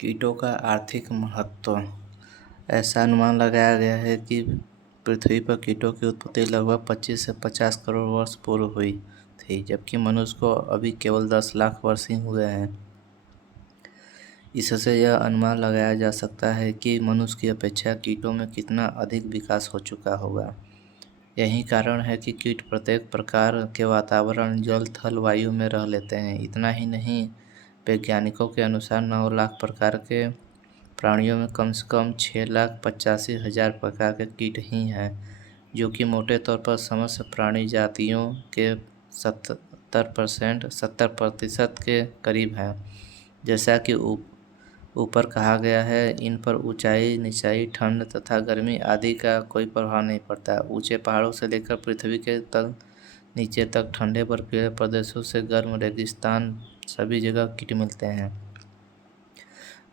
कीटों का आर्थिक महत्व। ऐसा अनुमान लगाया गया है कि पृथ्वी पर कीटों की उत्पत्ति लगभग 25 से 50 करोड़ वर्ष पूर्व हुई थी, जबकि मनुष्य को अभी केवल 10 लाख वर्ष ही हुए हैं। इससे यह अनुमान लगाया जा सकता है कि मनुष्य की अपेक्षा कीटों में कितना अधिक विकास हो चुका होगा। यही कारण है कि कीट प्रत्येक प्रकार के वातावरण, जल, थल, वायु में रह लेते हैं। इतना ही नहीं, वैज्ञानिकों के अनुसार 9 लाख प्रकार के प्राणियों में कम से कम 6,85,000 प्रकार के कीट ही हैं, जो कि मोटे तौर पर समस्त प्राणी जातियों के 70% के करीब हैं। जैसा कि ऊपर कहा गया है, इन पर ऊंचाई, निचाई, ठंड तथा गर्मी आदि का कोई प्रभाव नहीं पड़ता। ऊंचे पहाड़ों से लेकर पृथ्वी के तल नीचे तक, ठंडे बर्फीले प्रदेशों से गर्म रेगिस्तान, सभी जगह कीट मिलते हैं।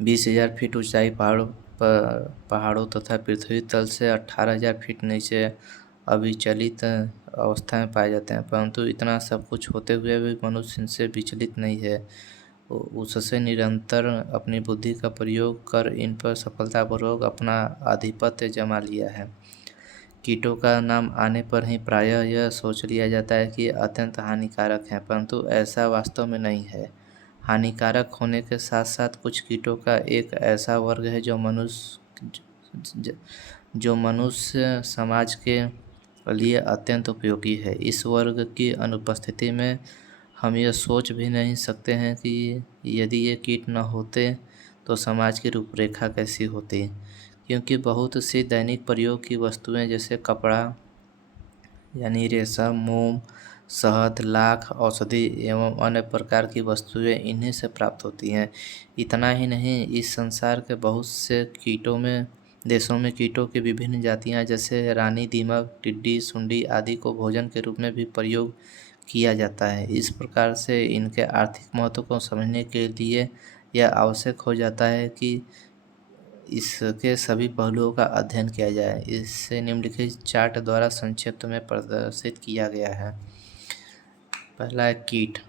20,000 फीट ऊंचाई पहाड़ों तथा पृथ्वी तल से 18,000 फीट नीचे अविचलित अवस्था में पाए जाते हैं। परंतु इतना सब कुछ होते हुए भी मनुष्य इनसे विचलित नहीं है। उससे निरंतर अपनी बुद्धि का प्रयोग कर इन पर सफलतापूर्वक अपना आधिपत्य जमा लिया है। कीटों का नाम आने पर ही प्रायः यह सोच लिया जाता है कि अत्यंत हानिकारक हैं, परंतु ऐसा वास्तव में नहीं है। हानिकारक होने के साथ साथ कुछ कीटों का एक ऐसा वर्ग है जो मनुष्य समाज के लिए अत्यंत उपयोगी है। इस वर्ग की अनुपस्थिति में हम यह सोच भी नहीं सकते हैं कि यदि ये कीट न होते तो समाज की रूपरेखा कैसी होती, क्योंकि बहुत सी दैनिक प्रयोग की वस्तुएं जैसे कपड़ा यानी रेशम, मोम, शहद, लाख, औषधि एवं अन्य प्रकार की वस्तुएं इन्हीं से प्राप्त होती हैं। इतना ही नहीं, इस संसार के बहुत से देशों में कीटों की विभिन्न जातियां जैसे रानी, दीमक, टिड्डी, सुंडी आदि को भोजन के रूप में भी प्रयोग किया जाता है। इस प्रकार से इनके आर्थिक महत्व को समझने के लिए यह आवश्यक हो जाता है कि इसके सभी पहलुओं का अध्ययन किया जाए। इसे निम्नलिखित चार्ट द्वारा संक्षिप्त में प्रदर्शित किया गया है। पहला है कीट।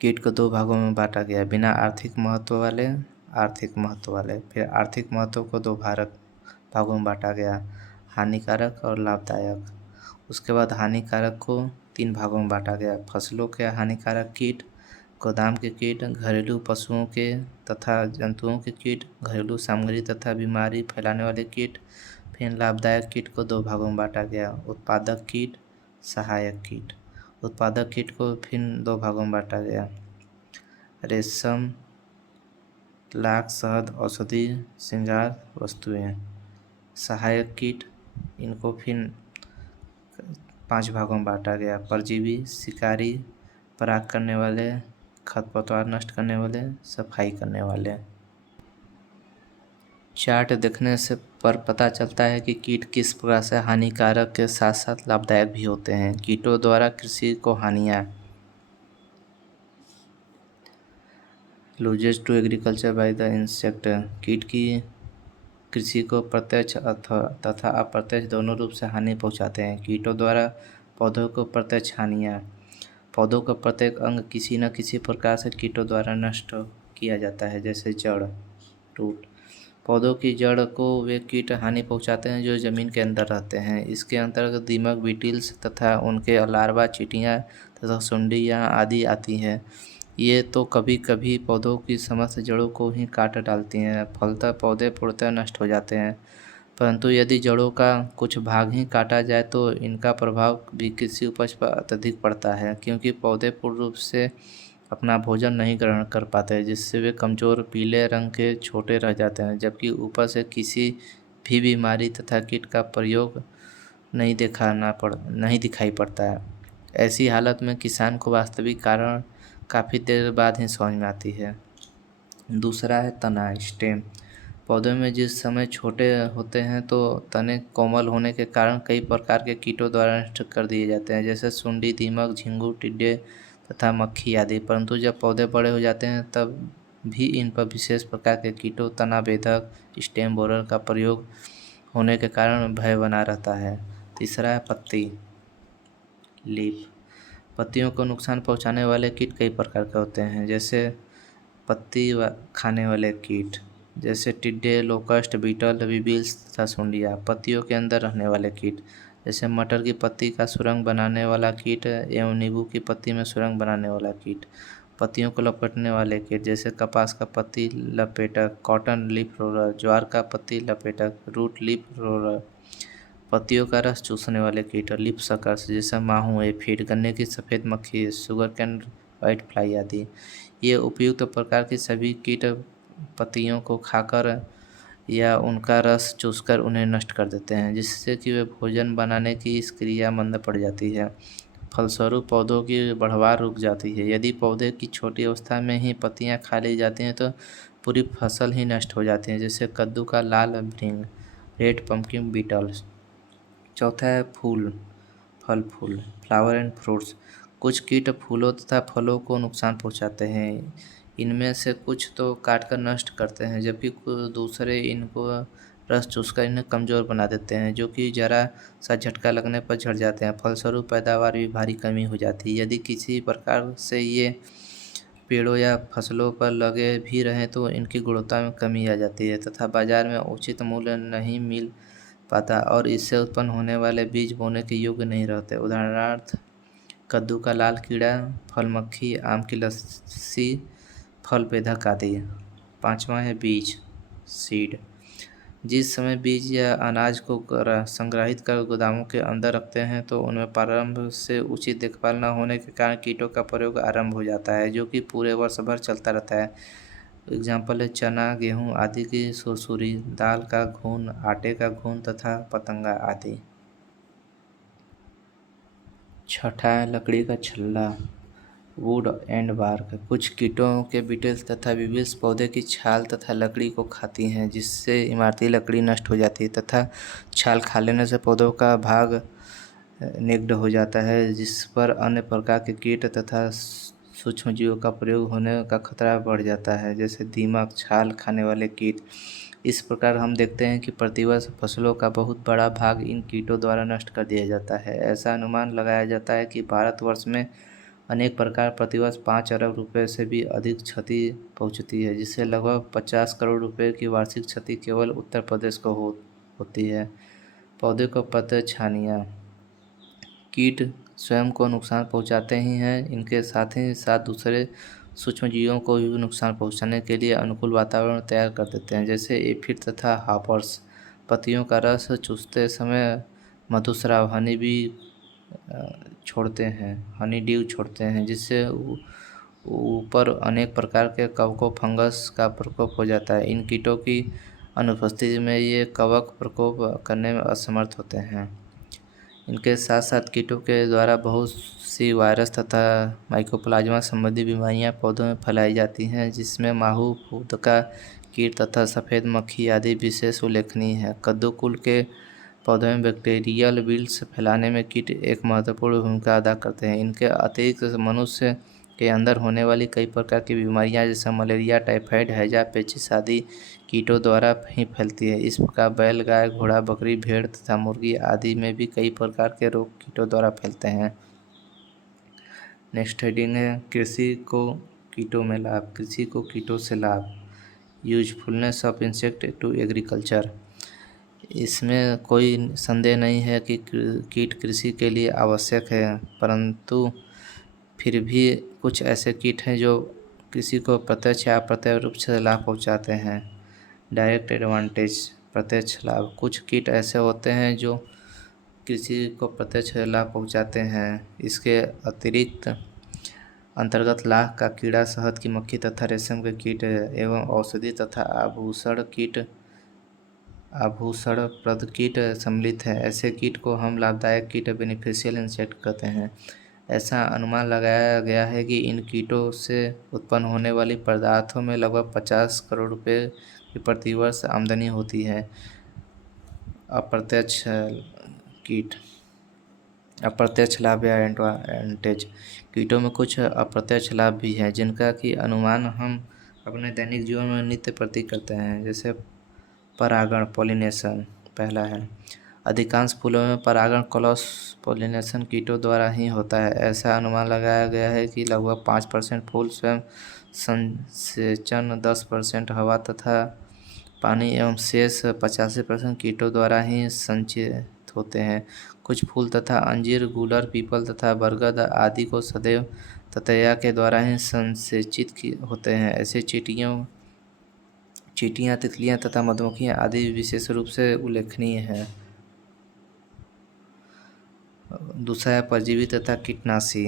कीट को 2 भागों में बांटा गया है, बिना आर्थिक महत्व वाले, आर्थिक महत्व वाले। फिर आर्थिक महत्व को 2 भागों में बांटा गया, हानिकारक और लाभदायक। उसके बाद हानिकारक को 3 भागों में बांटा गया, फसलों के हानिकारक कीट, गोदाम के कीट, घरेलू पशुओं के तथा जंतुओं के कीट, घरेलू सामग्री तथा बीमारी फैलाने वाले कीट। फिर लाभदायक कीट को 2 भागों में बांटा गया, उत्पादक कीट, सहायक कीट। उत्पादक कीट को फिर 2 भागों में बांटा गया, रेशम, लाख, शहद, औषधि, श्रृंगार वस्तुएं। सहायक कीट, इनको फिर 5 भागों में बांटा गया, परजीवी, शिकारी, पराग करने वाले, खरपतवार नष्ट करने वाले, सफाई करने वाले। चार्ट देखने से पर पता चलता है कि कीट किस प्रकार से हानिकारक के साथ साथ लाभदायक भी होते हैं। कीटों द्वारा कृषि को हानियाँ। Losses to agriculture by the insect. कीट की कृषि को प्रत्यक्ष तथा अप्रत्यक्ष दोनों रूप से हानि पहुंचाते हैं। कीटों द्वारा पौधों को प्रत्यक्ष हानियाँ। पौधों का प्रत्येक अंग किसी न किसी प्रकार से कीटों द्वारा नष्ट किया जाता है, जैसे जड़, रूट। पौधों की जड़ को वे कीट हानि पहुंचाते हैं जो जमीन के अंदर रहते हैं। इसके अंतर्गत दीमक, बीटल्स तथा उनके लार्वा, चींटियाँ तथा सुंडियाँ आदि आती हैं। ये तो कभी कभी पौधों की समस्त जड़ों को ही काट डालती हैं, फलतः पौधे पूर्णतः नष्ट हो जाते हैं। परंतु यदि जड़ों का कुछ भाग ही काटा जाए तो इनका प्रभाव भी कृषि उपज पर अत्यधिक पड़ता है, क्योंकि पौधे पूर्ण रूप से अपना भोजन नहीं ग्रहण कर पाते हैं, जिससे वे कमज़ोर, पीले रंग के छोटे रह जाते हैं, जबकि ऊपर से किसी भी बीमारी तथा कीट का प्रयोग नहीं दिखाई पड़ता है। ऐसी हालत में किसान को वास्तविक कारण काफ़ी देर बाद ही समझ में आती है। दूसरा है तना, स्टेम। पौधे में जिस समय छोटे होते हैं तो तने कोमल होने के कारण कई प्रकार के कीटों द्वारा नष्ट कर दिए जाते हैं, जैसे सुंडी, दीमक, झींगुर, टिड्डे तथा मक्खी आदि। परंतु जब पौधे बड़े हो जाते हैं तब भी इन पर विशेष प्रकार के कीटों, तना बेधक, स्टेम बोरर का प्रयोग होने के कारण भय बना रहता है। तीसरा है पत्ती, लीफ। पत्तियों को नुकसान पहुंचाने वाले कीट कई प्रकार के होते हैं, जैसे पत्ती खाने वाले कीट जैसे टिड्डे, लोकस्ट, बीटल, बिबिल्स तथा सुंडियाँ। पत्तियों के अंदर रहने वाले कीट जैसे मटर की पत्ती का सुरंग बनाने वाला कीट एवं नींबू की पत्ती में सुरंग बनाने वाला कीट। पत्तियों को लपेटने वाले कीट जैसे कपास का पत्ती लपेटक, कॉटन लीफ रोलर, ज्वार का पत्ती लपेटक, रूट लीफ रोलर। पत्तियों का रस चूसने वाले कीट लीफ सकर्स जैसे माहू, एफिड, गन्ने की सफ़ेद मक्खी, शुगर कैन व्हाइट फ्लाई आदि। ये उपयुक्त प्रकार के सभी कीट पत्तियों को खाकर या उनका रस चूसकर उन्हें नष्ट कर देते हैं, जिससे कि वे भोजन बनाने की इस क्रिया मंद पड़ जाती है। फलस्वरूप पौधों की बढ़वार रुक जाती है। यदि पौधे की छोटी अवस्था में ही पत्तियां खा ली जाती हैं तो पूरी फसल ही नष्ट हो जाती है, जैसे कद्दू का लाल भृंग, रेड पम्पकिन बीटल्स। चौथा है फूल फ्लावर एंड फ्रूट्स। कुछ कीट फूलों तथा फलों को नुकसान पहुंचाते हैं। इनमें से कुछ तो काटकर नष्ट करते हैं, जबकि दूसरे इनको रस चूसकर इन्हें कमज़ोर बना देते हैं, जो कि जरा सा झटका लगने पर झड़ जाते हैं। फलस्वरूप पैदावार भी भारी कमी हो जाती है। यदि किसी प्रकार से ये पेड़ों या फसलों पर लगे भी रहें तो इनकी गुणवत्ता में कमी आ जाती है तथा बाजार में उचित मूल्य नहीं मिल पाता और इससे उत्पन्न होने वाले बीज बोने के योग्य नहीं रहते। उदाहरणार्थ कद्दू का लाल कीड़ा, फल मक्खी, आम की लस्सी, फल बेधक आदि। पांचवा है बीज सीड। जिस समय बीज या अनाज को संग्रहित कर गोदामों के अंदर रखते हैं तो उनमें प्रारंभ से उचित देखभाल न होने के कारण कीटों का प्रयोग आरंभ हो जाता है, जो कि पूरे वर्ष भर चलता रहता है। एग्जाम्पल है चना, गेहूँ आदि की सुरसुरी, दाल का घुन, आटे का घुन तथा पतंगा आदि। छठा है लकड़ी का छल्ला, वुड एंड बार्क। कुछ कीटों के बीटल्स तथा बिबिल्स पौधे की छाल तथा लकड़ी को खाती हैं, जिससे इमारती लकड़ी नष्ट हो जाती है तथा छाल खा लेने से पौधों का भाग नेग्ड हो जाता है, जिस पर अन्य प्रकार के कीट तथा सूक्ष्मजीवों का प्रयोग होने का खतरा बढ़ जाता है, जैसे दीमक, छाल खाने वाले कीट। इस प्रकार हम देखते हैं कि प्रतिवर्ष फसलों का बहुत बड़ा भाग इन कीटों द्वारा नष्ट कर दिया जाता है। ऐसा अनुमान लगाया जाता है कि भारतवर्ष में अनेक प्रकार प्रतिवर्ष 5 अरब रुपये से भी अधिक क्षति पहुंचती है, जिससे लगभग 50 करोड़ रुपए की वार्षिक क्षति केवल उत्तर प्रदेश को होती है। पौधे को प्रत्यक्ष हानियाँ। कीट स्वयं को नुकसान पहुंचाते ही हैं, इनके साथ ही साथ दूसरे सूक्ष्मजीवों को भी नुकसान पहुंचाने के लिए अनुकूल वातावरण तैयार कर देते हैं, जैसे एफिड तथा हापर्स। पत्तियों का रस चूसते समय मधुस्राव हनी भी छोड़ते हैं, हनी ड्यू छोड़ते हैं, जिससे ऊपर अनेक प्रकार के कवकों फंगस का प्रकोप हो जाता है। इन कीटों की अनुपस्थिति में ये कवक प्रकोप करने में असमर्थ होते हैं। इनके साथ साथ कीटों के द्वारा बहुत सी वायरस तथा माइकोप्लाज्मा संबंधी बीमारियां पौधों में फैलाई जाती हैं, जिसमें माहू, फुदका कीट तथा सफ़ेद मक्खी आदि विशेष उल्लेखनीय है। कद्दू कुल के पौधों में बैक्टीरियल विल्स फैलाने में कीट एक महत्वपूर्ण भूमिका अदा करते हैं। इनके अतिरिक्त मनुष्य के अंदर होने वाली कई प्रकार की बीमारियां जैसे मलेरिया, टाइफाइड, हैजा, पेचिस आदि कीटों द्वारा ही फैलती है। इस प्रकार बैल, गाय, घोड़ा, बकरी, भेड़ तथा मुर्गी आदि में भी कई प्रकार के रोग कीटों द्वारा फैलते हैं। नेक्स्ट हेडिंग है कृषि को कीटों में लाभ। कृषि को कीटों से लाभ। Usefulness of insect to agriculture. इसमें कोई संदेह नहीं है कि कीट कृषि के लिए आवश्यक है, परंतु फिर भी कुछ ऐसे कीट हैं जो कृषि को प्रत्यक्ष या अप्रत्यक्ष रूप से लाभ पहुंचाते हैं। डायरेक्ट एडवांटेज, प्रत्यक्ष लाभ। कुछ कीट ऐसे होते हैं जो कृषि को प्रत्यक्ष लाभ पहुंचाते हैं। इसके अतिरिक्त अंतर्गत लाख का कीड़ा, शहद की मक्खी तथा रेशम के कीट एवं औषधि तथा आभूषणप्रद कीट सम्मिलित है। ऐसे कीट को हम लाभदायक कीट, बेनिफिशियल इंसेक्ट कहते हैं। ऐसा अनुमान लगाया गया है कि इन कीटों से उत्पन्न होने वाली पदार्थों में लगभग 50 करोड़ रुपए की प्रतिवर्ष आमदनी होती है। अप्रत्यक्ष कीट, अप्रत्यक्ष लाभ या एडवांटेज। कीटों में कुछ अप्रत्यक्ष लाभ भी हैं, जिनका कि अनुमान हम अपने दैनिक जीवन में नित्य प्रति करते हैं, जैसे परागण, पॉलिनेशन पहला है। अधिकांश फूलों में परागण क्रॉस पॉलिनेशन कीटों द्वारा ही होता है। ऐसा अनुमान लगाया गया है कि लगभग 5% फूल स्वयं संसेचन 10% हवा तथा पानी एवं शेष 85% कीटों द्वारा ही संचित होते हैं। कुछ फूल तथा अंजीर, गूलर, पीपल तथा बरगद आदि को सदैव ततैया के द्वारा ही संसेचित होते हैं। ऐसे चींटियाँ, तितलियाँ तथा मधुमक्खियाँ आदि विशेष रूप से उल्लेखनीय हैं। दूसरा है परजीवी तथा कीटनाशी।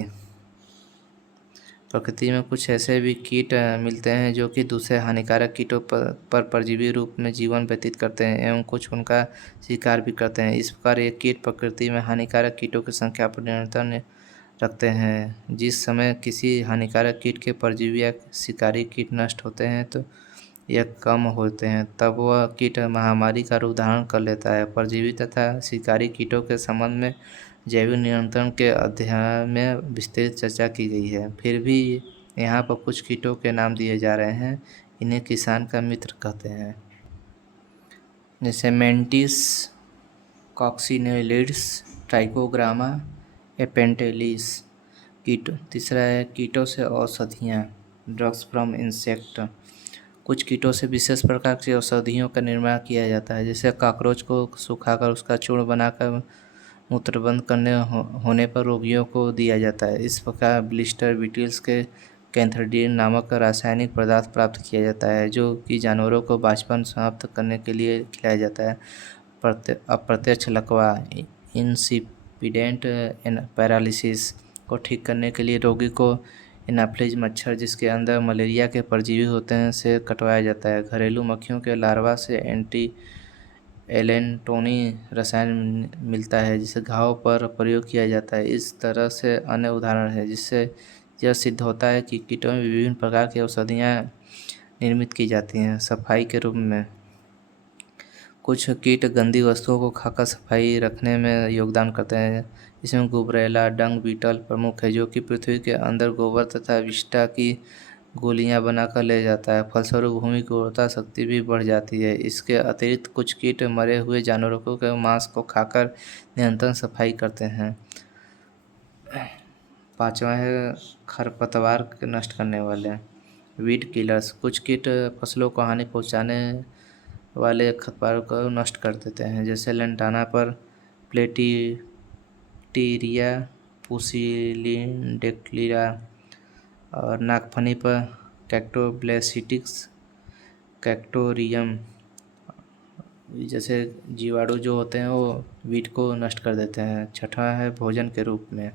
प्रकृति में कुछ ऐसे भी कीट मिलते हैं जो कि दूसरे हानिकारक कीटों पर परजीवी रूप में जीवन व्यतीत करते हैं एवं कुछ उनका शिकार भी करते हैं। इस प्रकार ये कीट प्रकृति में हानिकारक कीटों की संख्या पर नियंत्रण रखते हैं। जिस समय किसी हानिकारक कीट के परजीवी या शिकारी कीट नष्ट होते हैं तो यह कम होते हैं, तब वह कीट महामारी का रूप धारण कर लेता है। परजीवी तथा शिकारी कीटों के संबंध में जैविक नियंत्रण के अध्याय में विस्तृत चर्चा की गई है। फिर भी यहाँ पर कुछ कीटों के नाम दिए जा रहे हैं। इन्हें किसान का मित्र कहते हैं, जैसे मेंटिस, कॉक्सिनेलिड्स, ट्राइकोग्रामा, एपेंटेलिस। तीसरा है कीटों से औषधियाँ, ड्रग्स फ्रॉम इंसेक्ट। कुछ कीटों से विशेष प्रकार की औषधियों का निर्माण किया जाता है, जैसे कॉकरोच को सुखाकर उसका चूर्ण बनाकर मूत्रबंद करने होने पर रोगियों को दिया जाता है। इस प्रकार ब्लिस्टर बीटल्स के कैंथरडीन नामक रासायनिक पदार्थ प्राप्त किया जाता है, जो कि जानवरों को बांझपन समाप्त करने के लिए खिलाया जाता है। अप्रत्यक्ष लकवा, इंसिपिडेंट पैरालिसिस को ठीक करने के लिए रोगी को एनाफ्लिज मच्छर, जिसके अंदर मलेरिया के परजीवी होते हैं, से कटवाया जाता है। घरेलू मक्खियों के लार्वा से एंटी एलेंटोनी रसायन मिलता है, जिसे घाव पर प्रयोग किया जाता है। इस तरह से अन्य उदाहरण है जिससे यह सिद्ध होता है कि कीटों में विभिन्न प्रकार की औषधियाँ निर्मित की जाती हैं। सफाई के रूप में कुछ कीट गंदी वस्तुओं को खाकर सफाई रखने में योगदान करते हैं। इसमें गुबरैला, डंग बीटल प्रमुख है, जो कि पृथ्वी के अंदर गोबर तथा विष्ठा की गोलियां बनाकर ले जाता है। फलस्वरूप भूमि की उर्वरता शक्ति भी बढ़ जाती है। इसके अतिरिक्त कुछ कीट मरे हुए जानवरों के मांस को खाकर निरंतर सफाई करते हैं। पांचवा है खरपतवार नष्ट करने वाले, वीड किलर्स। कुछ कीट फसलों को हानि पहुंचाने वाले खरपतवार को नष्ट कर देते हैं, जैसे लेंटाना पर प्लेटिटीरिया पुसिलिडेक्टिला और नागफनी पर कैक्टोब्लेसिटिक्स कैक्टोरियम जैसे जीवाणु जो होते हैं वो वीट को नष्ट कर देते हैं। छठवां है भोजन के रूप में।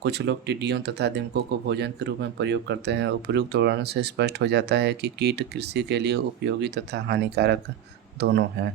कुछ लोग टिड्डियों तथा दीमकों को भोजन के रूप में प्रयोग करते हैं। उपयुक्त वर्णन से स्पष्ट हो जाता है कि कीट कृषि के लिए उपयोगी तथा हानिकारक दोनों हैं।